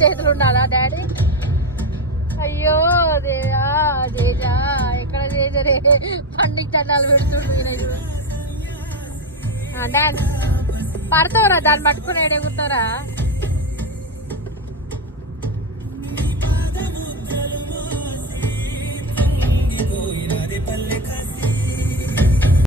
చేతులు ఉండాలా డాడీ? అయ్యో దేజా జేజా ఎక్కడ చేజరే పండుగ చండాలు పెడుతుండ్రు. డాన్స్ పడతావురా, దాన్ని పట్టుకుని ఎగురుతావురా.